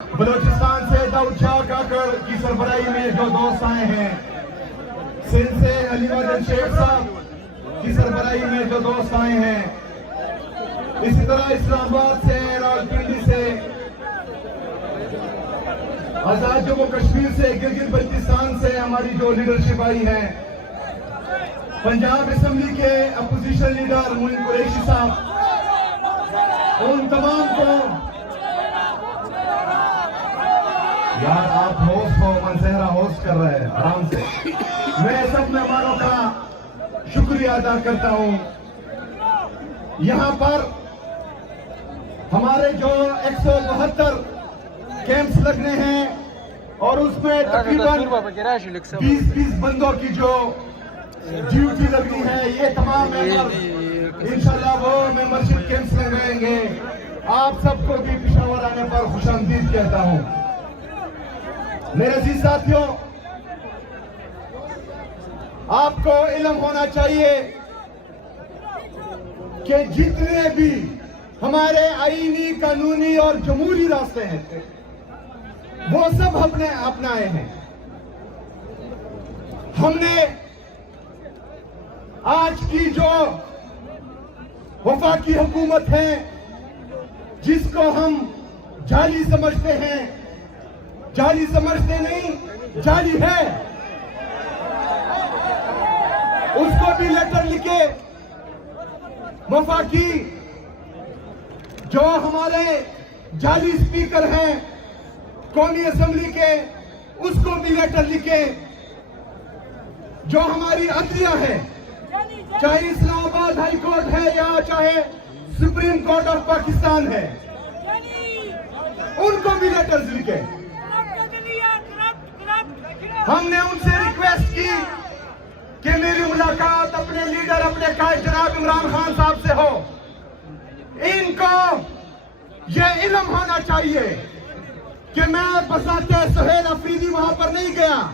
बलोचिस्तान से दाऊद शाह काकर की सरबराही में जो दोस्त आए हैं, सिंध से अलीमदन शेख साहब की सरबराही में जो दोस्त आए हैं, इसी तरह इस्लामाबाद से, रावलपिंडी से, आजाद जम्मू कश्मीर से, गिलगित बल्तिस्तान से हमारी जो लीडरशिप आई है, पंजाब असेंबली के अपोजिशन लीडर मोइन कुरैशी साहब, उन तमाम को यार आप होस्ट हो, मनसेहरा होस्ट कर रहे हैं आराम से। मैं सब मेहमानों का शुक्रिया अदा करता हूं। यहां पर हमारे जो 172 कैंप्स लगने हैं और उसमें तकरीबन 20 बंदों की जो ड्यूटी लगनी है, ये तमाम मेंबर्स इंशाल्लाह वो मेंबरशिप कैंप्स लगाएंगे। आप सबको भी पेशावर आने पर खुशामदीद कहता हूं। मेरे अजीज साथियों, आपको इल्म होना चाहिए कि जितने भी हमारे आईनी, कानूनी और जमहूरी रास्ते हैं, वो सब हमने अपनाए हैं। हमने आज की जो वफाकी हुकूमत है, जिसको हम जाली समझते हैं, जाली समझते नहीं, जाली है, उसको भी लेटर लिखे। वफाकी जो हमारे जाली स्पीकर हैं कौमी असेंबली के, उसको भी लेटर लिखे। जो हमारी अदलिया है, चाहे इस्लामाबाद हाई कोर्ट है या चाहे सुप्रीम कोर्ट ऑफ पाकिस्तान है, उनको भी लेटर्स लिखे। हमने उनसे रिक्वेस्ट की कि मेरी मुलाकात अपने लीडर, अपने कायद जनाब इमरान खान साहब से हो। इनको यह इल्म होना चाहिए कि मैं बसाते सुहेल अफरीदी वहां पर नहीं गया।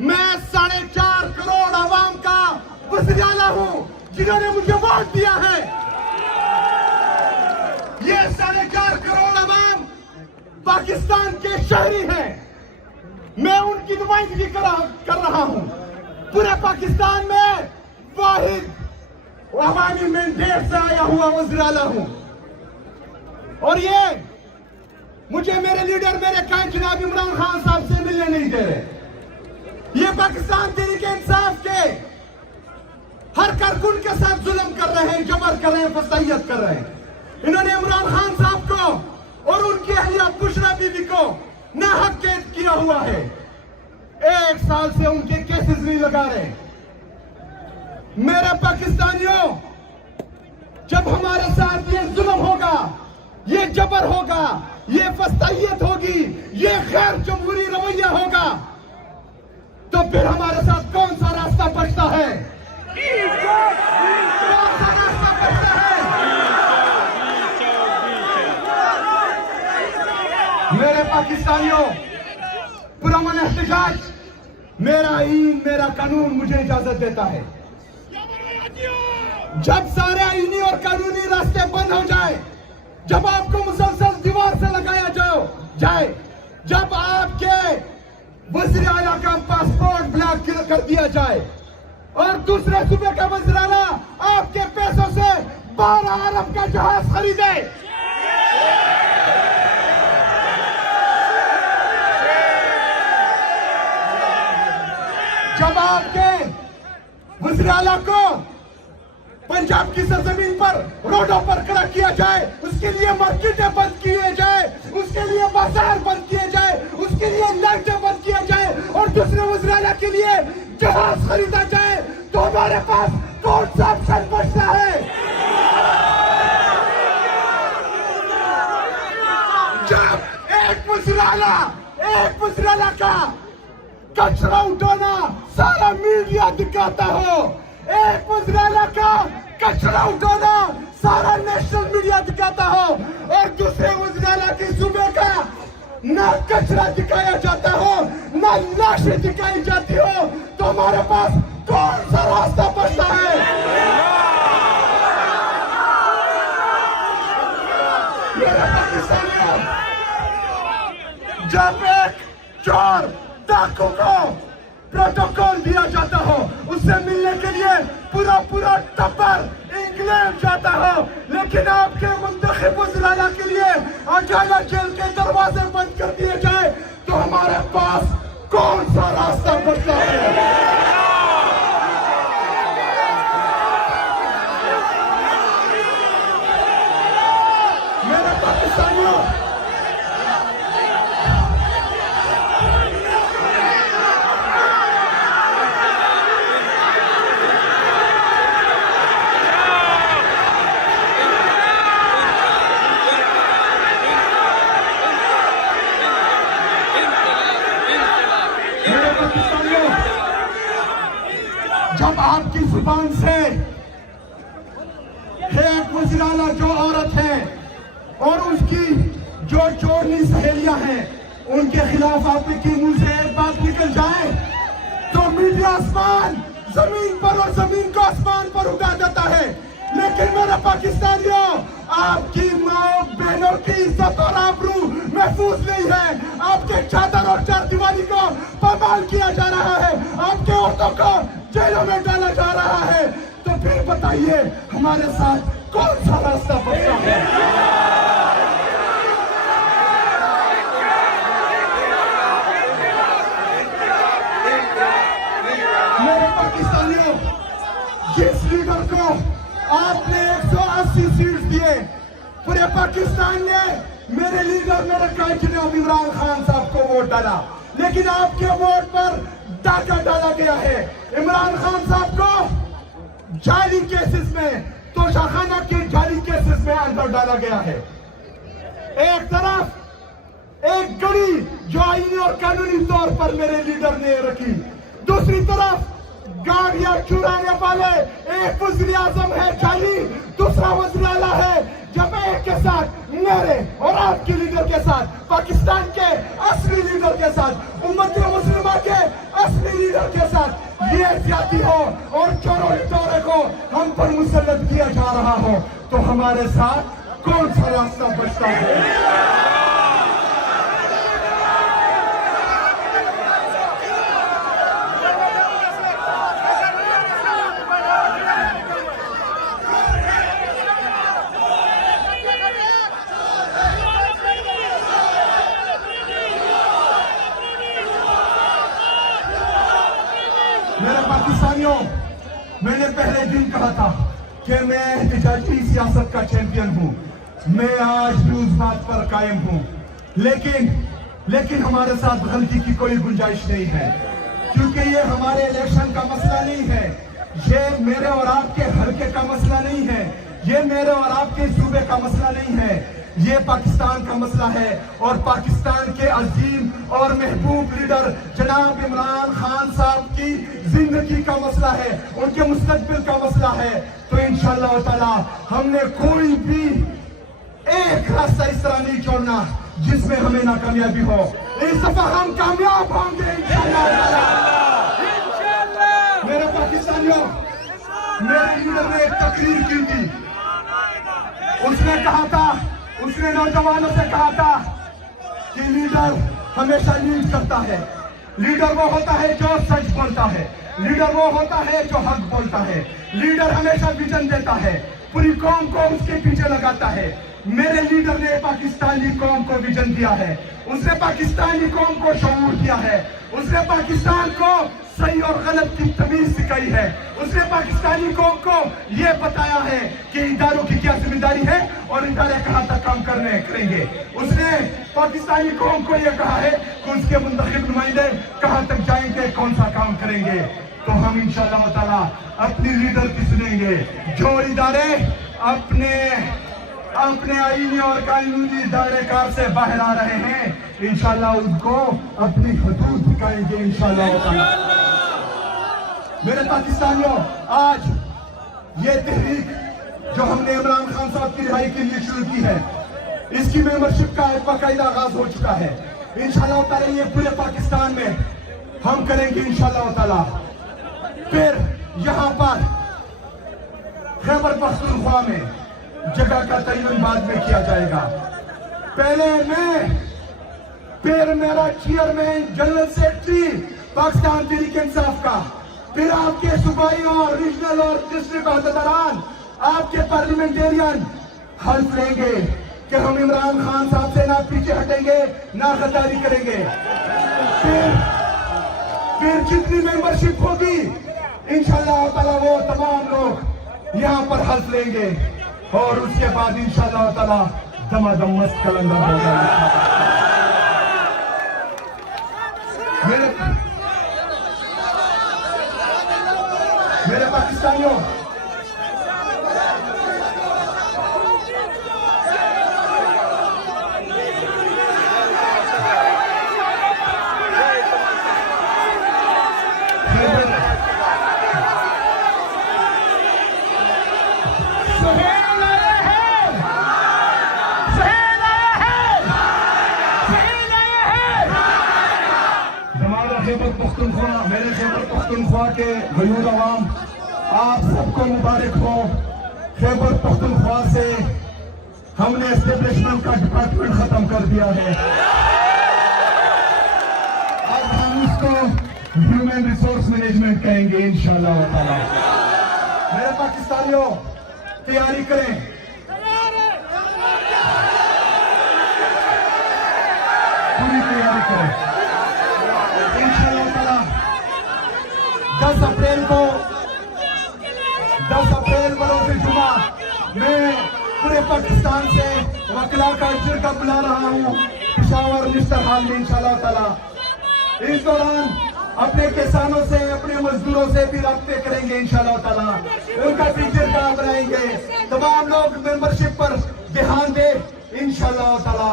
मैं 4.5 करोड़ आवाम का वज़ीर-ए-आला हूं, जिन्होंने मुझे वोट दिया है। ये 4.5 करोड़ आवाम पाकिस्तान के शहरी हैं। मैं उनकी नुमाइंदगी कर रहा हूं। पूरे पाकिस्तान में वाहिद अवामी मैंडेट से आया हुआ वज़ीर-ए-आला हूं। और ये मुझे मेरे लीडर, मेरे कायद जनाब इमरान खान साहब से मिलने नहीं दे रहे। ये पाकिस्तान तहरीक-ए-इंसाफ के हर कारकुन के साथ जुल्म कर रहे हैं, जबर कर रहे हैं, फसाइयत कर रहे हैं। इन्होंने इमरान खान साहब को और उनकी अहलिया बुशरा बीबी को नाहक कैद किया हुआ है। 1 साल से उनके केसेस नहीं लगा रहे। मेरे पाकिस्तानियों, जब हमारे साथ ये जुल्म होगा, ये जबर होगा, ये फसाइयत होगी, ये गैर जमहूरी रवैया होगा, तो फिर हमारे साथ कौन सा रास्ता बचता है? कौन सा रास्ता बचता है? मेरे पाकिस्तानियों, पुरअमन एहतजाज मेरा आईन, मेरा कानून मुझे इजाजत देता है। जब सारे आईनी और कानूनी रास्ते बंद हो जाए, जब आपको मुसलसल दीवार से लगाया जाए, जब आपके वज़ीर-ए-आला का पासपोर्ट ब्लॉक कर दिया जाए और दूसरे सूबे का वज़ीर-ए-आला आपके पैसों से 12 अरब का जहाज खरीदे, जब आपके वज़ीर-ए-आला को पंजाब की सरजमीन पर रोडों पर खड़ा किया जाए, उसके लिए मार्केटें बंद किए जाए, उसके लिए बाजार बंद किए जाए, उसके लिए लाइटें बंद किया जाए और दूसरे वज़ीर-ए-आला के लिए जहाज खरीदा जाए, तो हमारे पास कौन सा ऑप्शन बचता है? जब एक वज़ीर-ए-आला का कचरा उठाना सारा मीडिया दिखाता हो, एक वज़ीर-ए-आला का कचरा उठाना सारा नेशनल मीडिया दिखाता हो, और दूसरे वज़ीर-ए-आला के सूबे का ना कचरा दिखाया जाता हो, ना लाशें दिखाई जाती हो, तो हमारे पास कौन सा रास्ता बचता है? मेरे पाकिस्तानियों, जब एक चोर डाकू को प्रोटोकॉल दिया जाता हो, उससे मिलने के लिए पूरा टब्बर इंग्लैंड जाता हो, लेकिन आपके मुंतखब वज़ीर-ए-आला के लिए अचानक जेल के दरवाजे बंद कर दिए जाए, तो हमारे पास कौन सा रास्ता बचता है? मेरे पाकिस्तानियों, जब आपकी जुबान से एक वज़ीर-ए-आला जो औरत है और उसकी जो चोरनी सहेलियां हैं, उनके खिलाफ आपके मुंह से एक बात निकल जाए तो मीडिया आसमान जमीन पर और जमीन को आसमान पर उठा देता है। लेकिन मेरे पाकिस्तानियों, आपकी माँ बहनों की इज्जत और आबरू महफूज नहीं है। आपके चादर और चारदीवारी को पामाल किया जा रहा है, आपके औरतों को जेलों में डाला जा रहा है। तो फिर बताइए, हमारे साथ कौन सा रास्ता बचा है? मेरे पाकिस्तानियों, जिस लीडर को आपने 180 सीट दिए, पूरे पाकिस्तान ने मेरे लीडर मेरे कायद जनाब इमरान खान साहब को वोट डाला, लेकिन आपके वोट पर डाका डाला गया है। इमरान खान साहब को जाली केसेस में, तोशाखाना के जाली केसेस में अंदर डाला गया है। एक तरफ एक गड़ी जो आईनी और कानूनी तौर पर मेरे लीडर ने रखी, दूसरी तरफ गाड़ियां चुराने वाले एक वज़ीर आज़म है जाली, दूसरा वज़ीर-ए-आला है। जब एक के साथ मेरे और आपके लीडर के साथ, पाकिस्तान के असली लीडर के साथ, उम्मत मुस्लिमा के असली लीडर के साथ ये ज्यादती हो और चोरों चोरे को हम पर मुसल्लत किया जा रहा हो, तो हमारे साथ कौन सा रास्ता बचता है? मेरे पाकिस्तानियों, मैंने पहले दिन कहा था कि मैं एहतिजाजी सियासत का चैंपियन हूं। मैं आज भी उस बात पर कायम हूं, लेकिन हमारे साथ गलती की कोई गुंजाइश नहीं है, क्योंकि ये हमारे इलेक्शन का मसला नहीं है, ये मेरे और आपके हल्के का मसला नहीं है, ये मेरे और आपके सूबे का मसला नहीं है, ये पाकिस्तान का मसला है। और पाकिस्तान के अजीम और महबूब लीडर जनाब इमरान खान साहब की जिंदगी का मसला है, उनके मुस्तकबिल का मसला है। तो इंशाअल्लाह ताला हमने कोई भी एक रास्ता इस तरह नहीं छोड़ना जिसमें हमें नाकामयाबी हो। इस दफा हम कामयाब होंगे इंशाअल्लाह ताला। मेरे पाकिस्तानियों, मेरे लीडर ने एक तकरीर की थी, उसने कहा था, उसने नौजवानों से कहा था कि लीडर हमेशा लीड करता है, लीडर वो होता है जो सच बोलता है, लीडर वो होता है जो हक बोलता है, लीडर हमेशा विजन देता है, पूरी कौम को उसके पीछे लगाता है। मेरे लीडर ने पाकिस्तानी कौम को विजन दिया है, उसने पाकिस्तानी कौम को शऊर दिया है, उसने पाकिस्तान को सही और गलत की तमीज सिखाई है, उसने पाकिस्तानी कौम को यह बताया है कि इदारों की क्या जिम्मेदारी है और इदारे कहां तक काम करेंगे। उसने पाकिस्तानी कौम को यह कहा है कि उसके मुंतखब नुमाइंदे कहां तक जाएंगे, कौन सा काम करेंगे। तो हम इंशाअल्लाह ताला अपनी लीडर की सुनेंगे। जो इदारे अपने आईनी और कानूनी दायरेकार से बाहर आ रहे हैं, इंशाअल्लाह उनको अपनी हदूद दिखाएंगे इंशाअल्लाह। मेरे पाकिस्तानियों, आज ये तहरीक जो हमने इमरान खान साहब की रिहाई के लिए शुरू की है, इसकी मेंबरशिप का एक बाकायदा आगाज हो चुका है। इंशाअल्लाह ताला ये पूरे पाकिस्तान में हम करेंगे इंशाअल्लाह ताला। फिर यहाँ पर खैबर पख्तूनख्वा में जगह का तयन बाद में किया जाएगा। पहले मैं फिर मेरा chairman general secretary Pakistan Tehreek Insaf का, फिर आपके सूबाई और रीजनल और डिस्ट्रिक्ट अहदेदारान, आपके पार्लियामेंटेरियन हल्फ लेंगे कि हम इमरान खान साहब से ना पीछे हटेंगे ना गद्दारी करेंगे। फिर जितनी मेंबरशिप होगी इंशाअल्लाह ताला वो तमाम लोग यहाँ पर हल्फ लेंगे और उसके बाद इंशाअल्लाह ताला दमादम मस्त कलंदर होगा। मेरे पाकिस्तानियों, मेरे खैबर पख्तूनख्वा के गयूर अवाम, आप सबको मुबारक हो। खैबर पख्तूनख्वा से हमने एस्टेब्लिशमेंट का डिपार्टमेंट खत्म कर दिया है। अब हम उसको ह्यूमन रिसोर्स मैनेजमेंट कहेंगे इंशाअल्लाह ताला। मेरे पाकिस्तानियों, तैयारी करें, पूरी तैयारी करें। 10 अप्रैल बरोज़ जुमा मैं पूरे पाकिस्तान से वकला का जिरगा बुला रहा हूँ पेशावर मिस्टर हाल में इंशाअल्लाह ताला। इस दौरान अपने किसानों से, अपने मजदूरों से भी राब्ते करेंगे इंशाअल्लाह ताला, उनका भी जिरगा बनाएंगे। तमाम लोग मेंबरशिप पर ध्यान दे इंशाअल्लाह ताला।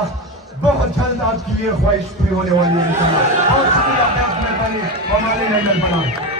बहुत जल्द आपकी ये ख्वाहिश पूरी होने वाली है इंशाअल्लाह। बहुत शुक्रिया, बहुत मेहरबानी, हमारे नजर बना।